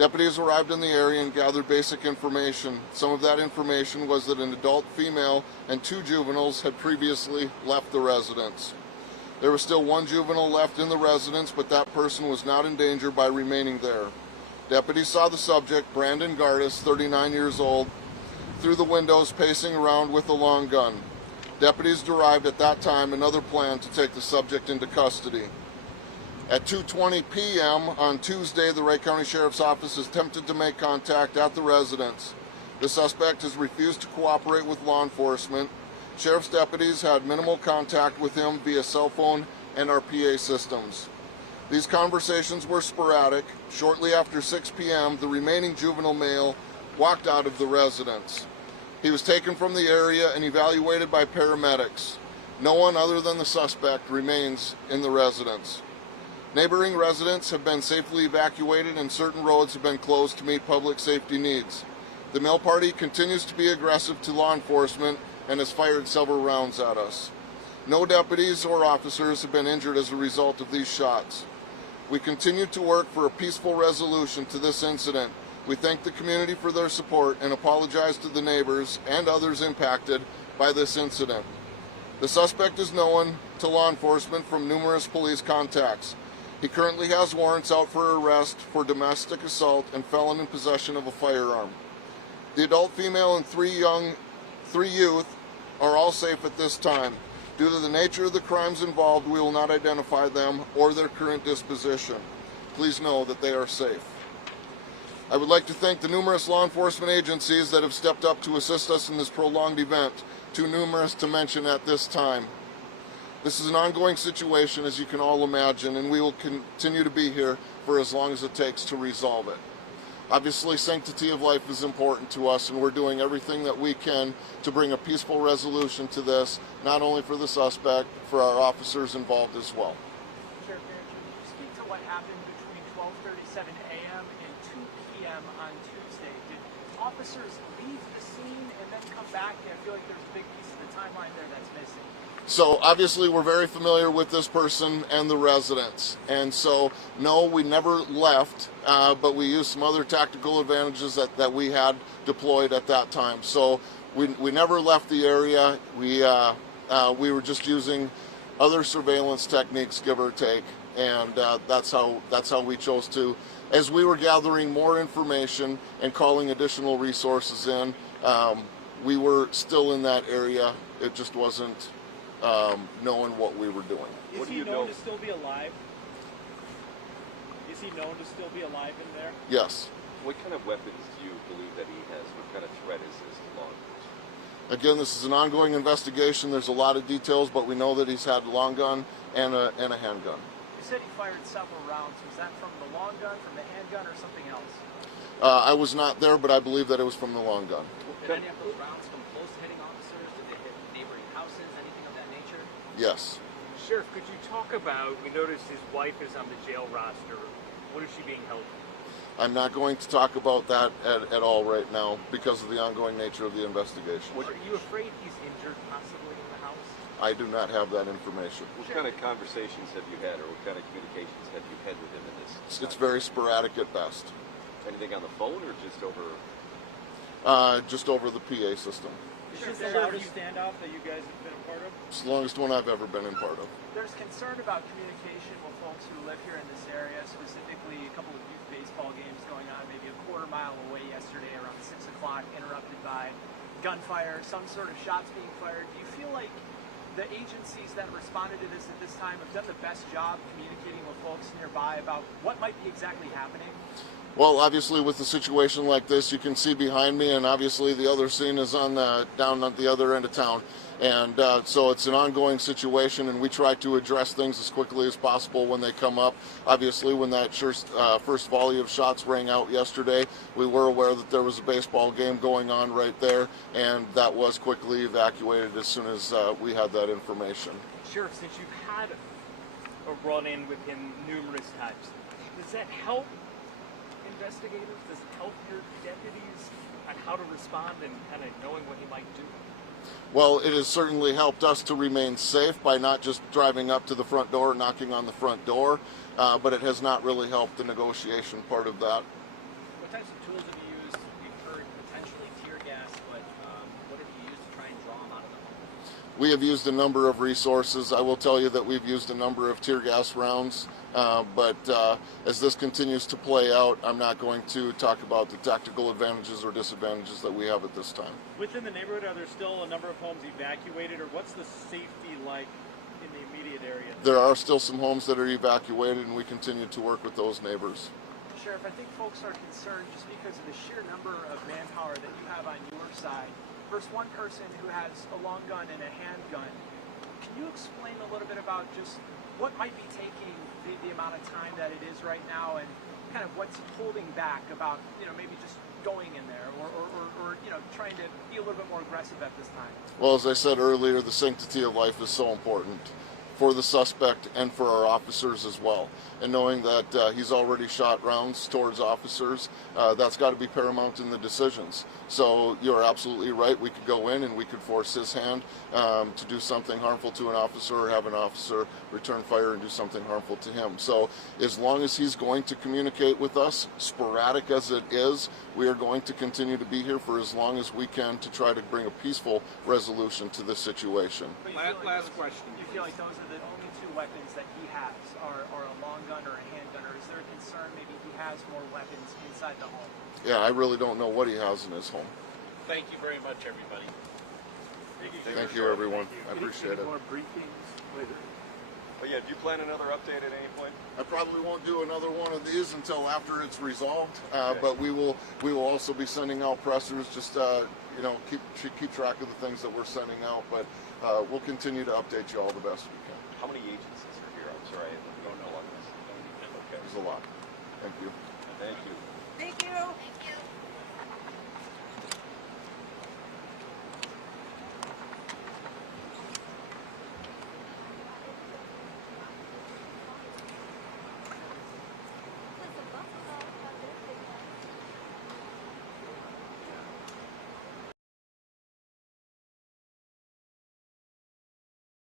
Deputies arrived in the area and gathered basic information. Some of that information was that an adult female and 2 juveniles had previously left the residence. There was still 1 juvenile left in the residence, but that person was not in danger by remaining there. Deputies saw the subject, Brandon Gardis, 39 years old, through the windows pacing around with a long gun. Deputies derived at that time another plan to take the subject into custody. At 2:20 p.m. on Tuesday, the Wright County Sheriff's Office attempted to make contact at the residence. The suspect has refused to cooperate with law enforcement. Sheriff's deputies had minimal contact with him via cell phone and our PA systems. These conversations were sporadic. Shortly after 6 p.m., the remaining juvenile male walked out of the residence. He was taken from the area and evaluated by paramedics. No one other than the suspect remains in the residence. Neighboring residents have been safely evacuated and certain roads have been closed to meet public safety needs. The male party continues to be aggressive to law enforcement and has fired several rounds at us. No deputies or officers have been injured as a result of these shots. We continue to work for a peaceful resolution to this incident. We thank the community for their support and apologize to the neighbors and others impacted by this incident. The suspect is known to law enforcement from numerous police contacts. He currently has warrants out for arrest for domestic assault and felon in possession of a firearm. The adult female and 3 youth are all safe at this time. Due to the nature of the crimes involved, we will not identify them or their current disposition. Please know that they are safe. I would like to thank the numerous law enforcement agencies that have stepped up to assist us in this prolonged event, too numerous to mention at this time. This is an ongoing situation, as you can all imagine, and we will continue to be here for as long as it takes to resolve it. Obviously, sanctity of life is important to us, and we're doing everything that we can to bring a peaceful resolution to this, not only for the suspect, for our officers involved as well. Sheriff Barron, can you speak to what happened between 12:37 a.m. and 2 p.m. on Tuesday? Did officers leave the scene and then come back? I feel like there's a big piece of the timeline there that's missing. So obviously we're very familiar with this person and the residents, and so no, we never left, but we used some other tactical advantages that we had deployed at that time. So we never left the area. We were just using other surveillance techniques, give or take, and that's how we chose to. As we were gathering more information and calling additional resources in, we were still in that area. It just wasn't knowing what we were doing. Is he known to still be alive? Is he known to still be alive in there? Yes. What kind of weapons do you believe that he has? What kind of threat is this to law enforcement? Again, this is an ongoing investigation. There's a lot of details, but we know that he's had a long gun and a handgun. You said he fired several rounds. Was that from the long gun, from the handgun, or something else? I was not there, but I believe that it was from the long gun. Did any of those rounds come close to hitting officers? Did they hit neighboring houses? Anything of that nature? Yes. Sheriff, could you talk about, we noticed his wife is on the jail roster. What is she being held for? I'm not going to talk about that at all right now because of the ongoing nature of the investigation. Are you afraid he's injured possibly in the house? I do not have that information. What kind of conversations have you had, or what kind of communications have you had with him in this? It's very sporadic at best. Anything on the phone, or just over? Just over the PA system. Is this the loudest standoff that you guys have been a part of? It's the longest one I've ever been in part of. There's concern about communication with folks who live here in this area, specifically a couple of youth baseball games going on maybe a quarter-mile away yesterday around 6 o'clock, interrupted by gunfire, some sort of shots being fired. Do you feel like the agencies that responded to this at this time have done the best job communicating with folks nearby about what might be exactly happening? Well, obviously with a situation like this, you can see behind me, and obviously the other scene is on down at the other end of town. And so it's an ongoing situation, and we try to address things as quickly as possible when they come up. Obviously, when that first volley of shots rang out yesterday, we were aware that there was a baseball game going on right there, and that was quickly evacuated as soon as we had that information. Sheriff, since you've had a run-in with him numerous times, does that help investigators? Does it help your deputies on how to respond and kind of knowing what he might do? Well, it has certainly helped us to remain safe by not just driving up to the front door, knocking on the front door, but it has not really helped the negotiation part of that. What types of tools have you used? We've heard potentially tear gas, but what have you used to try and draw them out of the home? We have used a number of resources. I will tell you that we've used a number of tear gas rounds, but as this continues to play out, I'm not going to talk about the tactical advantages or disadvantages that we have at this time. Within the neighborhood, are there still a number of homes evacuated, or what's the safety like in the immediate area? There are still some homes that are evacuated, and we continue to work with those neighbors. Sheriff, I think folks are concerned just because of the sheer number of manpower that you have on your side versus one person who has a long gun and a handgun. Can you explain a little bit about just what might be taking the amount of time that it is right now, and kind of what's holding back about, maybe just going in there or trying to be a little bit more aggressive at this time? Well, as I said earlier, the sanctity of life is so important for the suspect and for our officers as well. And knowing that he's already shot rounds towards officers, that's got to be paramount in the decisions. So you're absolutely right. We could go in and we could force his hand to do something harmful to an officer, or have an officer return fire and do something harmful to him. So as long as he's going to communicate with us, sporadic as it is, we are going to continue to be here for as long as we can to try to bring a peaceful resolution to this situation. But Last question. You feel like those are the only two weapons that he has, are a long gun or a handgun, or is there a concern maybe he has more weapons inside the home? Yeah, I really don't know what he has in his home. Thank you very much, everybody. Thank you, everyone. I appreciate it. More briefings later. But yeah, do you plan another update at any point? I probably won't do another one of these until after it's resolved, but we will also be sending out pressers, just keep track of the things that we're sending out, but we'll continue to update you all the best we can. How many agencies are here? I'm sorry, I don't know on this. Okay. There's a lot. Thank you.